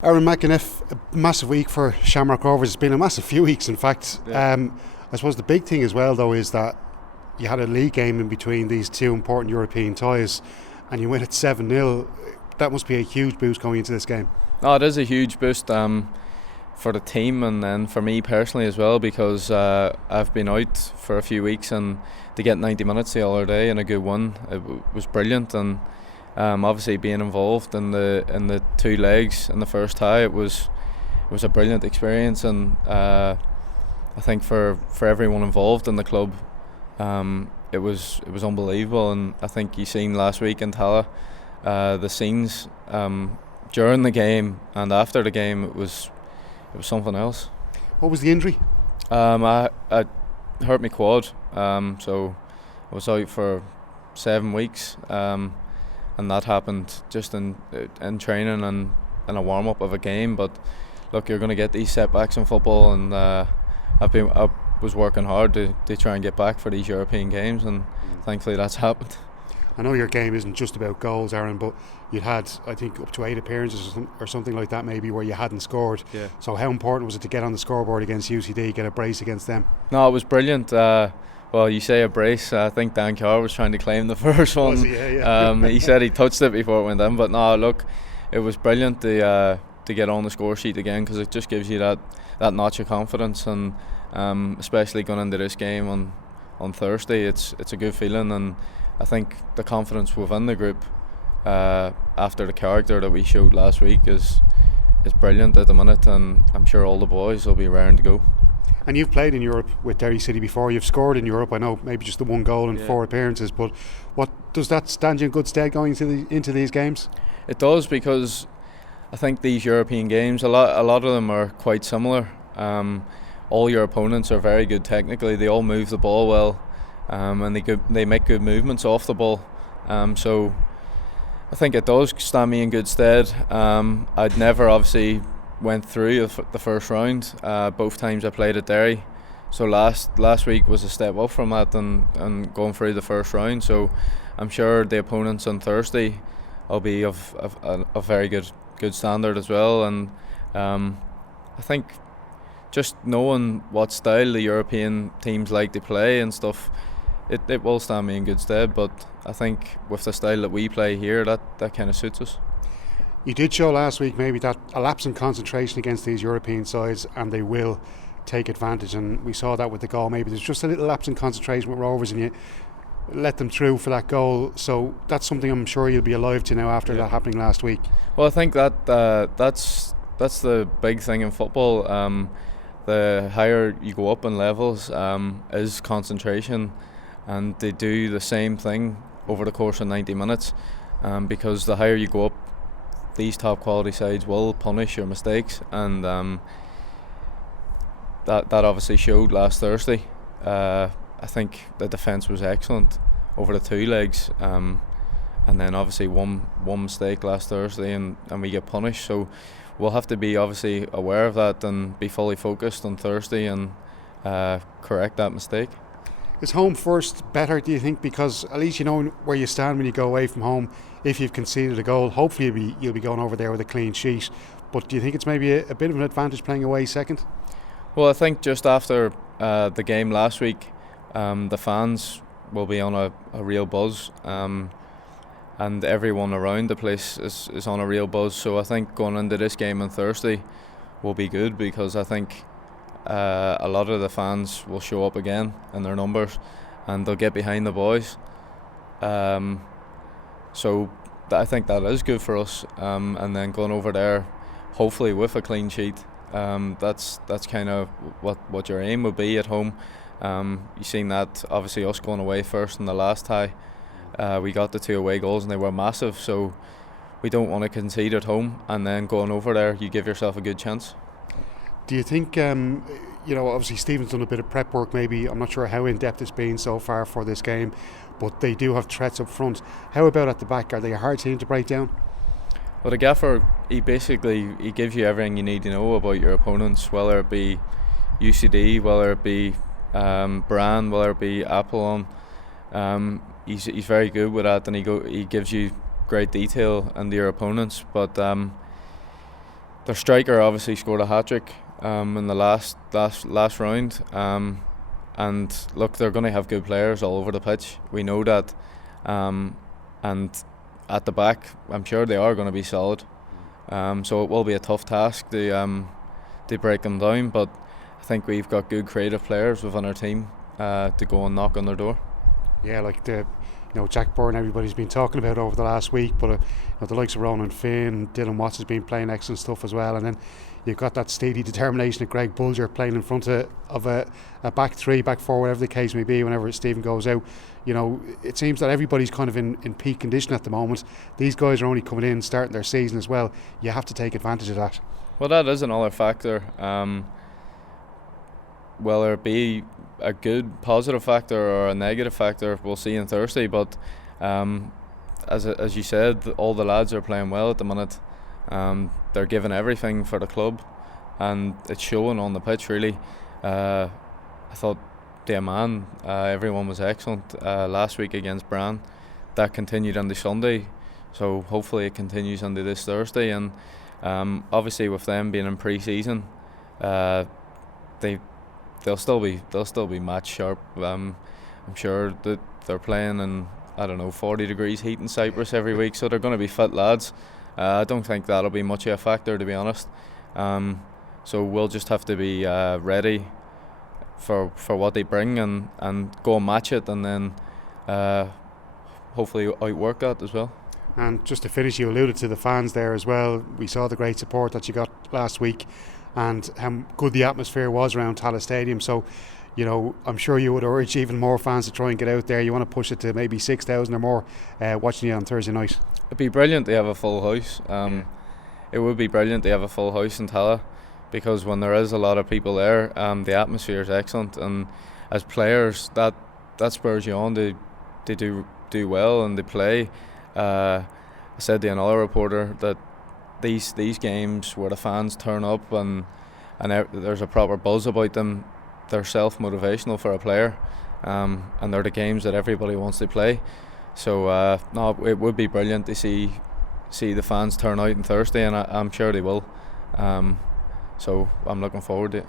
Aaron McEneff, a massive week for Shamrock Rovers. It's been a massive few weeks, in fact. Yeah. I suppose the big thing as well, though, is that you had a league game in between these two important European ties and you win it 7-0. That must be a huge boost going into this game. No, it is a huge boost for the team and then for me personally as well, because I've been out for a few weeks, and to get 90 minutes the other day and a good one, it was brilliant. And obviously being involved in the two legs in the first tie, it was a brilliant experience, and I think for everyone involved in the club, it was unbelievable. And I think you seen last week in Tala the scenes during the game and after the game. It was something else. What was the injury? I hurt my quad, so I was out for 7 weeks. And that happened just in training and in a warm up of a game. But look, you're going to get these setbacks in football, and I was working hard to try and get back for these European games, and thankfully that's happened. I know your game isn't just about goals, Aaron, but you'd had, I think, up to 8 appearances or something like that, maybe, where you hadn't scored. Yeah. So how important was it to get on the scoreboard against UCD, get a brace against them? No, it was brilliant. Well, you say a brace. I think Dan Carr was trying to claim the first one. Was he? Yeah. He said he touched it before it went in. But no, look, it was brilliant to get on the score sheet again, because it just gives you that notch of confidence, and especially going into this game on Thursday, it's a good feeling. And I think the confidence within the group after the character that we showed last week is brilliant at the minute, and I'm sure all the boys will be raring to go. And you've played in Europe with Derry City before. You've scored in Europe. I know maybe just the one goal in 4 appearances, but what does that stand you in good stead going into these games? It does, because I think these European games, a lot of them are quite similar. All your opponents are very good technically. They all move the ball well, and they make good movements off the ball. So I think it does stand me in good stead. I'd never obviously went through the first round. Both times I played at Derry, so last week was a step up from that, and going through the first round. So I'm sure the opponents on Thursday will be of a very good standard as well. And I think just knowing what style the European teams like to play and stuff, it will stand me in good stead. But I think with the style that we play here, that kind of suits us. You did show last week maybe that a lapse in concentration against these European sides, and they will take advantage, and we saw that with the goal. Maybe there's just a little lapse in concentration with Rovers and you let them through for that goal. So that's something I'm sure you'll be alive to now after that happening last week. Well, I think that's the big thing in football. The higher you go up in levels is concentration, and they do the same thing over the course of 90 minutes, because the higher you go up, these top quality sides will punish your mistakes, and that obviously showed last Thursday. I think the defence was excellent over the two legs, and then obviously one mistake last Thursday, and we get punished. So we'll have to be obviously aware of that and be fully focused on Thursday and correct that mistake. Is home first better, do you think, because at least you know where you stand when you go away from home? If you've conceded a goal, hopefully you'll be going over there with a clean sheet. But do you think it's maybe a bit of an advantage playing away second? Well, I think just after the game last week, the fans will be on a real buzz, and everyone around the place is on a real buzz. So I think going into this game on Thursday will be good, because I think a lot of the fans will show up again in their numbers, and they'll get behind the boys. So I think that is good for us, and then going over there hopefully with a clean sheet. That's kind of what your aim would be at home. You've seen that obviously us going away first in the last tie. We got the 2 away goals and they were massive, so we don't want to concede at home, and then going over there you give yourself a good chance. Do you think, obviously Stephen's done a bit of prep work maybe, I'm not sure how in-depth it's been so far for this game, but they do have threats up front. How about at the back? Are they a hard team to break down? Well, the gaffer, he gives you everything you need to know about your opponents, whether it be UCD, whether it be Bran, whether it be Apollon. He's very good with that, and he gives you great detail into your opponents. But their striker obviously scored a hat-trick in the last round, and look, they're going to have good players all over the pitch. We know that, and at the back, I'm sure they are going to be solid. So it will be a tough task to break them down, but I think we've got good creative players within our team to go and knock on their door. Yeah, like Jack Byrne, everybody's been talking about over the last week, but the likes of Ronan Finn, Dylan Watts has been playing excellent stuff as well, and then you've got that steady determination of Greg Bulger playing in front of a back three, back four, whatever the case may be, whenever Stephen goes out. It seems that everybody's kind of in peak condition at the moment. These guys are only coming in, starting their season as well. You have to take advantage of that. Well, that is another factor. Whether it be a good positive factor or a negative factor, we'll see on Thursday, but as you said, all the lads are playing well at the minute. They're giving everything for the club, and it's showing on the pitch really. I thought Diaman, everyone was excellent last week against Bran. That continued on the Sunday, so hopefully it continues into this Thursday, and obviously with them being in pre-season, they'll still be match sharp. I'm sure that they're playing in 40 degrees heat in Cyprus every week, so they're going to be fit lads. I don't think that'll be much of a factor, to be honest. So we'll just have to be ready for what they bring and go and match it, and then hopefully outwork that as well. And just to finish, you alluded to the fans there as well. We saw the great support that you got last week and how good the atmosphere was around Tallaght Stadium. So, I'm sure you would urge even more fans to try and get out there. You want to push it to maybe 6,000 or more watching you on Thursday night. It'd be brilliant to have a full house. It would be brilliant to have a full house in Tallaght, because when there is a lot of people there, the atmosphere is excellent, and as players that spurs you on to do well and to play. I said to another reporter that these games where the fans turn up and there's a proper buzz about them, they're self-motivational for a player, and they're the games that everybody wants to play. So no, it would be brilliant to see the fans turn out on Thursday, and I'm sure they will. So I'm looking forward to it.